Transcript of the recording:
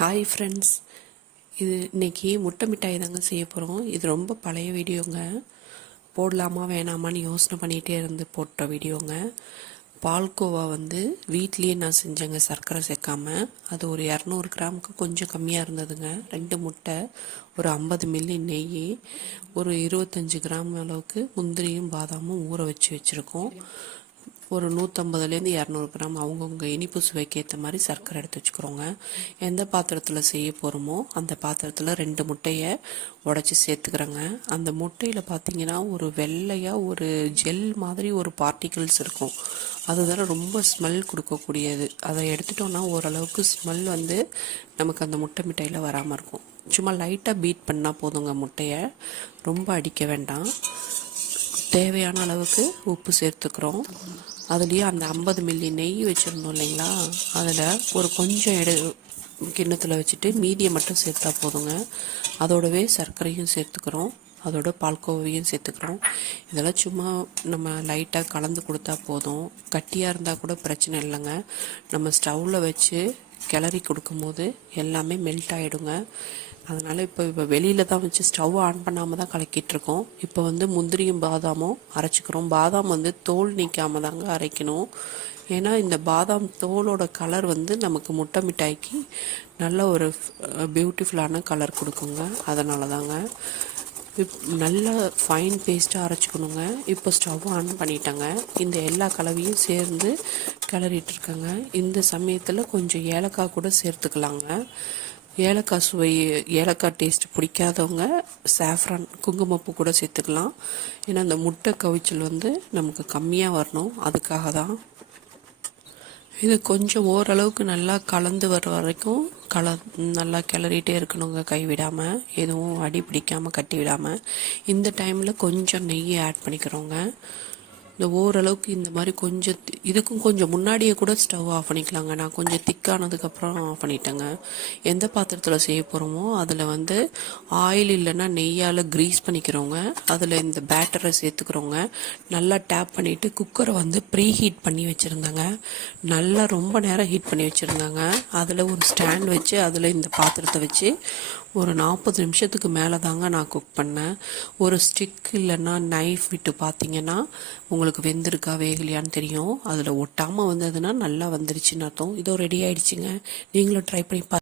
Hi friends, இது இன்னைக்கு முட்டை மிட்டாய் தாங்க செய்ய போகிறோம். இது ரொம்ப பழைய வீடியோங்க. போடலாமா வேணாமான்னு யோசனை பண்ணிகிட்டே இருந்து போட்ட வீடியோங்க. பால்கோவா வீட்லேயே நான் செஞ்சேங்க, சர்க்கரை சேர்க்காம. அது ஒரு 200 கிராமுக்கு கொஞ்சம் கம்மியாக இருந்ததுங்க. 2 முட்டை, ஒரு 50 மில்லி நெய், ஒரு 25 கிராம் அளவுக்கு முந்திரியும் பாதாமும் ஊற வச்சுருக்கோம். ஒரு 150லேருந்து 200 கிராம் அவங்கவுங்க இனிப்பு சுவைக்கு ஏற்ற மாதிரி சர்க்கரை எடுத்து வச்சுக்கிறோங்க. எந்த பாத்திரத்தில் செய்ய போகிறோமோ அந்த பாத்திரத்தில் 2 முட்டையை உடச்சி சேர்த்துக்கிறேங்க. அந்த முட்டையில் பார்த்தீங்கன்னா ஒரு வெள்ளையாக ஒரு ஜெல் மாதிரி ஒரு பார்ட்டிகிள்ஸ் இருக்கும். அதுதானே ரொம்ப ஸ்மெல் கொடுக்கக்கூடியது. அதை எடுத்துட்டோன்னா ஓரளவுக்கு ஸ்மெல் நமக்கு அந்த முட்டை மிட்டாயில் வராமல் இருக்கும். சும்மா லைட்டாக பீட் பண்ணால் போதுங்க. முட்டையை ரொம்ப அடிக்க வேண்டாம். தேவையான அளவுக்கு உப்பு சேர்த்துக்கிறோம். அதுலேயே அந்த 50 மில்லி நெய் வச்சுருந்தோம் இல்லைங்களா, அதில் ஒரு கொஞ்சம் கிண்ணத்தில் வச்சுட்டு மீதியை மட்டும் சேர்த்தா போதுங்க. அதோடவே சர்க்கரையும் சேர்த்துக்கிறோம், அதோட பால்கோவையும் சேர்த்துக்கிறோம். இதெல்லாம் சும்மா நம்ம லைட்டாக கலந்து கொடுத்தா போதும். கட்டியாக இருந்தால் கூட பிரச்சனை இல்லைங்க. நம்ம ஸ்டவ்வில் வச்சு கிளறி கொடுக்கும்போது எல்லாமே மெல்ட் ஆகிடுங்க. அதனால் இப்போ வெளியில் தான் வச்சு ஸ்டவ் ஆன் பண்ணாமல் தான் கலக்கிட்டுருக்கோம். இப்போ முந்திரியும் பாதாமும் அரைச்சிக்கிறோம். பாதாம் தோல் நீக்காமல் தாங்க அரைக்கணும். ஏன்னா இந்த பாதாம் தோலோட கலர் நமக்கு முட்டை மிட்டாய்க்கு நல்ல ஒரு பியூட்டிஃபுல்லான கலர் கொடுக்குங்க. அதனால தாங்க நல்லா ஃபைன் பேஸ்ட்டாக அரைச்சிக்கணுங்க. இப்போ ஸ்டவ் ஆன் பண்ணிட்டேங்க. இந்த எல்லா கலவையும் சேர்ந்து கிளறிட்டுருக்கேங்க. இந்த சமயத்தில் கொஞ்சம் ஏலக்காய் கூட சேர்த்துக்கலாங்க. ஏலக்காய் சுவை, ஏலக்காய் டேஸ்ட் பிடிக்காதவங்க சாஃப்ரான் குங்குமப்பூ கூட சேர்த்துக்கலாம். ஏன்னா அந்த முட்டை கவிச்சல் நமக்கு கம்மியாக வரணும், அதுக்காக தான். இது கொஞ்சம் ஓரளவுக்கு நல்லா கலந்து வர வரைக்கும் நல்லா கிளறிட்டே இருக்கணுங்க, கைவிடாமல். எதுவும் அடி பிடிக்காமல் கட்டி விடாமல். இந்த டைமில் கொஞ்சம் நெய்யை ஆட் பண்ணிக்கிறோங்க. இந்த ஓரளவுக்கு இந்த மாதிரி கொஞ்சம் இதுக்கும் கொஞ்சம் முன்னாடியே கூட ஸ்டவ் ஆஃப் பண்ணிக்கலாங்க. நான் கொஞ்சம் திக்கானதுக்கப்புறம் ஆஃப் பண்ணிட்டேங்க. எந்த பாத்திரத்தில் செய்ய போகிறோமோ அதில் ஆயில் இல்லைன்னா நெய்யால் க்ரீஸ் பண்ணிக்கிறோங்க. அதில் இந்த பேட்டரை சேர்த்துக்கிறோங்க. நல்லா டேப் பண்ணிவிட்டு குக்கரை ப்ரீ ஹீட் பண்ணி வச்சுருந்தாங்க. நல்லா ரொம்ப நேரம் ஹீட் பண்ணி வச்சுருந்தாங்க. அதில் ஒரு ஸ்டாண்ட் வச்சு அதில் இந்த பாத்திரத்தை வச்சு ஒரு 40 நிமிஷத்துக்கு மேலே தாங்க நான் குக் பண்ணேன். ஒரு ஸ்டிக் இல்லைன்னா நைஃப் விட்டு பார்த்தீங்கன்னா உங்களுக்கு வெந்திருக்கா வேகலையான்னு தெரியும். அதில் ஒட்டாமல் வந்ததுன்னா நல்லா வந்துருச்சுன்னு அர்த்தம். இதோ ரெடி ஆயிடுச்சுங்க. நீங்களும் ட்ரை பண்ணி